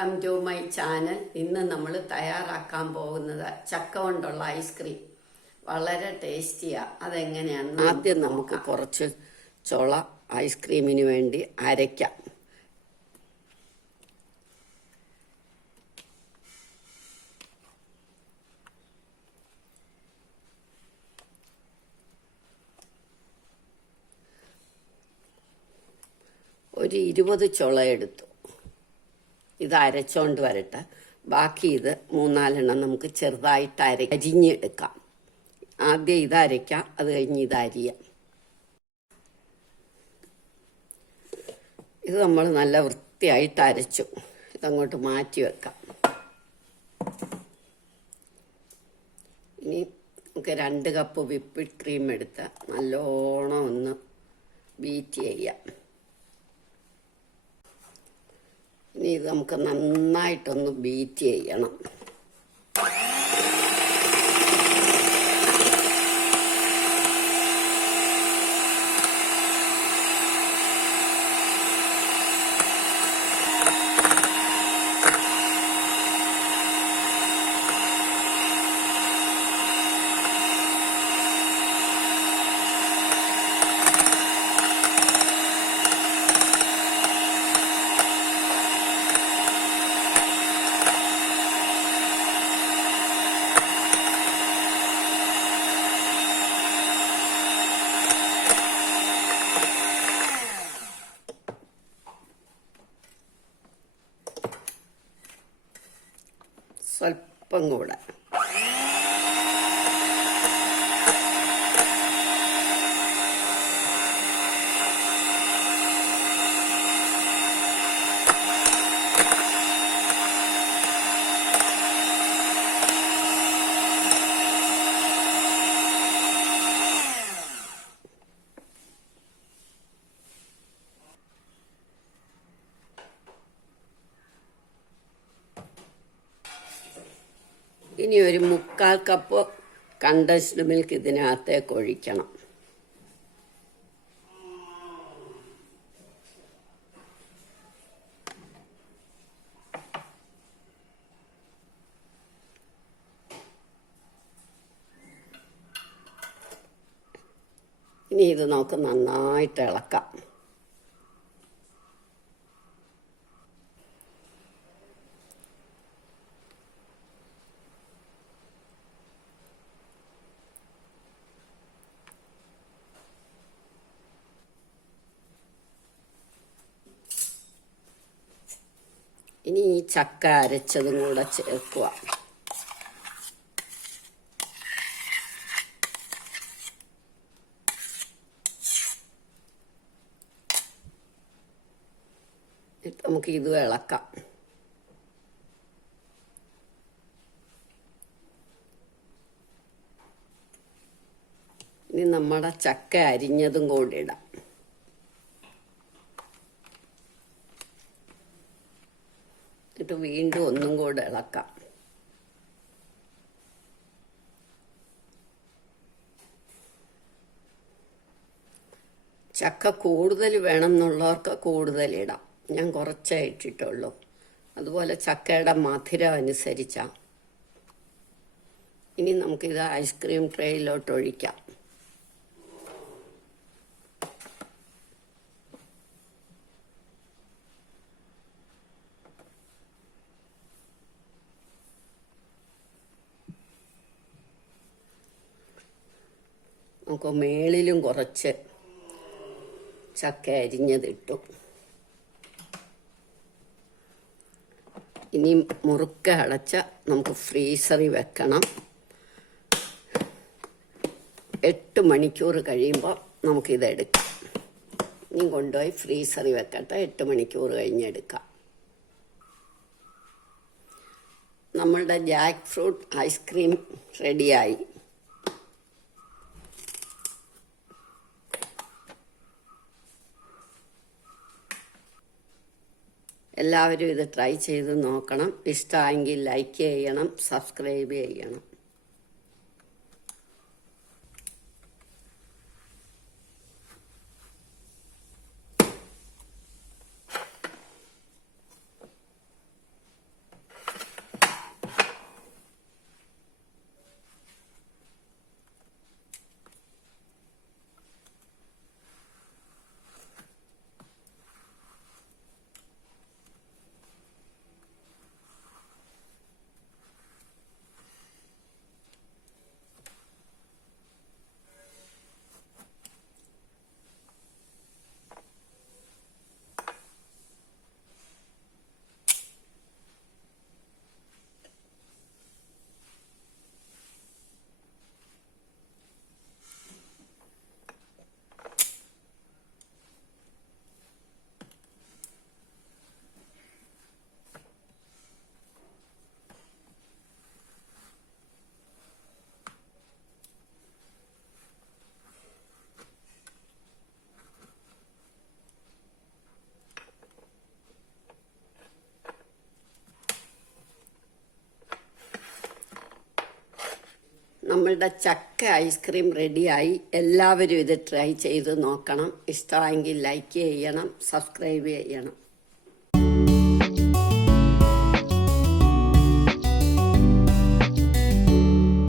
Welcome to my channel. ഇന്ന് നമ്മൾ തയ്യാറാക്കാൻ പോകുന്നത് ചക്ക കൊണ്ടുള്ള ഐസ്ക്രീം. വളരെ ടേസ്റ്റിയാണ്. അതെങ്ങനെയാണെന്ന് ആദ്യം നമുക്ക് കുറച്ച് ചുള ഐസ്ക്രീമിന് വേണ്ടി അരയ്ക്കാം. ഒരു 20 ചുള എടുത്തു. ഇത് അരച്ചോണ്ട് വരട്ടെ. ബാക്കി ഇത് 3-4 നമുക്ക് ചെറുതായിട്ട് അരിഞ്ഞെടുക്കാം. ആദ്യം ഇത് അരയ്ക്കാം, അത് കഴിഞ്ഞ് ഇത് അരിയാം. ഇത് നമ്മൾ നല്ല വൃത്തിയായിട്ട് അരച്ചു. ഇതങ്ങോട്ട് മാറ്റി വെക്കാം. ഇനി നമുക്ക് 2 കപ്പ് വിപ്പിഡ് ക്രീം എടുത്ത് നല്ലോണം ഒന്ന് ബീറ്റ് ചെയ്യാം. ഇനി ഇത് നമുക്ക് നന്നായിട്ടൊന്ന് ബീറ്റ് ചെയ്യണം. സ്വല്പം കൂടെ ഇനി ഒരു 3/4 കപ്പ് കണ്ടൻസ്ഡ് മിൽക്ക് ഇതിനകത്തേക്ക് ഒഴിക്കണം. ഇനി ഇത് നമുക്ക് നന്നായിട്ട് ഇളക്കാം. ഇനി ഈ ചക്ക അരച്ചതും കൂടെ ചേർക്കുക. നമുക്ക് ഇത് ഇളക്കാം. ഇനി നമ്മുടെ ചക്ക അരിഞ്ഞതും കൂടി ഇടാം. എന്നിട്ട് വീണ്ടും ഒന്നും കൂടെ ഇളക്കാം. ചക്ക കൂടുതൽ വേണം എന്നുള്ളവർക്ക് കൂടുതൽ ഇടാം. ഞാൻ കുറച്ചേ ഇട്ടിട്ടുള്ളൂ. അതുപോലെ ചക്കയുടെ മധുരം അനുസരിച്ചാണ്. ഇനി നമുക്കിത് ഐസ്ക്രീം ട്രേയിലോട്ട് ഒഴിക്കാം. നമുക്ക് മേളിലും കുറച്ച് ചക്ക അരിഞ്ഞതിട്ടു. ഇനി മുറുക്ക അടച്ച് നമുക്ക് ഫ്രീസറിൽ വെക്കണം. 8 മണിക്കൂർ കഴിയുമ്പോൾ നമുക്കിതെടുക്കാം. ഇനി കൊണ്ടുപോയി ഫ്രീസറിൽ വെക്കട്ടെ. 8 മണിക്കൂർ കഴിഞ്ഞെടുക്കാം. നമ്മളുടെ ജാക്ക് ഫ്രൂട്ട് ഐസ്ക്രീം റെഡിയായി. എല്ലാവരും ഇത് ട്രൈ ചെയ്ത് നോക്കണം. ഇഷ്ടമായെങ്കിൽ ലൈക്ക് ചെയ്യണം, സബ്സ്ക്രൈബ് ചെയ്യണം. നമ്മളുടെ ചക്ക ഐസ്ക്രീം റെഡിയായി. എല്ലാവരും ഇത് ട്രൈ ചെയ്ത് നോക്കണം. ഇഷ്ടമായെങ്കിൽ ലൈക്ക് ചെയ്യണം, സബ്സ്ക്രൈബ് ചെയ്യണം.